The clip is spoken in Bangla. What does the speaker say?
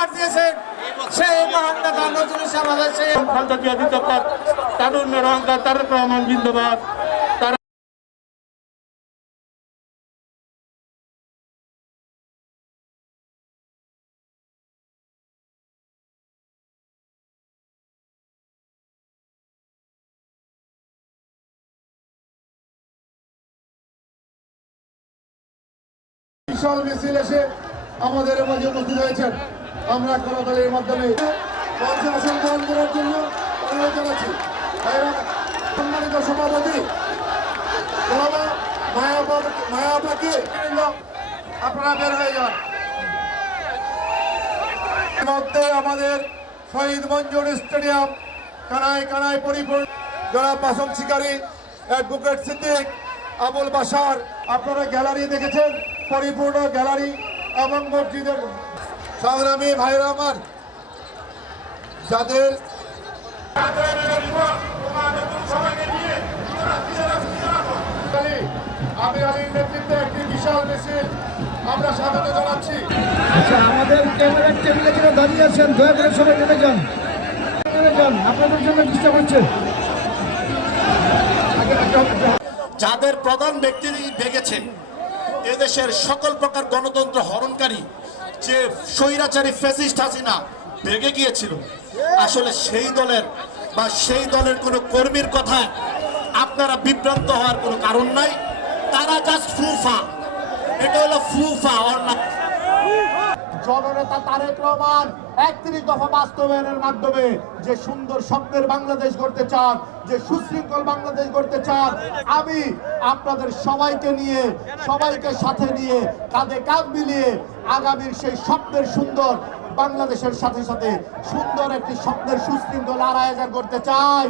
উপহার দিয়েছেন সেই মহান নেতা নজরুল ইসলাম আজাদ সেই জাতীয় জিন্দাবাদ, তারুণ্যের অহংকার তারেক রহমান জিন্দাবাদ। বিশাল মিছিল এসে আমাদের মাঝে উপস্থিত হয়েছেন। আমরা করতালির মাধ্যমে মঞ্চে আসন গ্রহণ করার জন্য অনুরোধ জানাচ্ছি। সম্মানিত সভাপতি মায়াবাকে আপনারা বের হয়ে যান। মধ্যে আমাদের শহীদ মঞ্জুর স্টেডিয়াম কানায় কানায় পরিপূর্ণ। যারা বাসন শিকারী অ্যাডভোকেট সিদ্দিক, আবুল বাশার, আপনারা গ্যালারি দেখেছেন, পরিপূর্ণ গ্যালারি এবং মসজিদের সংগ্রামী ভাইরা আমার, যাদের আমির আলীর নেতৃত্বে একটি বিশাল মিছিল আমরা স্বাগত জানাচ্ছি। আচ্ছা, আমাদের ক্যামেরার টেবিলে যারা দাঁড়িয়ে আছেন দয়া করে সবাই নেমে যান, নেমে যান, আপনাদের জন্য ডিস্টার্ব হচ্ছে। যাদের প্রধান ব্যক্তি ভেঙেছে এদেশের সকল প্রকার গণতন্ত্র হরণকারী যে স্বৈরাচারী ফ্যাসিস্ট হাসিনা ভেঙে গিয়েছিল, আসলে সেই দলের বা সেই দলের কোনো কর্মীর কথায় আপনারা বিভ্রান্ত হওয়ার কোনো কারণ নাই। তারা জাস্ট ফুফা, এটা হলো ফুফা অর্ণাৎ। জননেতা তারেক রহমান ৩১ দফা বাস্তবায়নের মাধ্যমে যে সুন্দর স্বপ্নের বাংলাদেশ গড়তে চান, যে সুশৃঙ্খল বাংলাদেশ গড়তে চান, আমি আপনাদের সবাইকে নিয়ে, সবাইকে সাথে নিয়ে, কাঁধে কাঁধ মিলিয়ে আগামীর সেই স্বপ্নের সুন্দর বাংলাদেশের সাথে সাথে সুন্দর একটি স্বপ্নের সুশৃঙ্খল আয়োজন করতে চাই।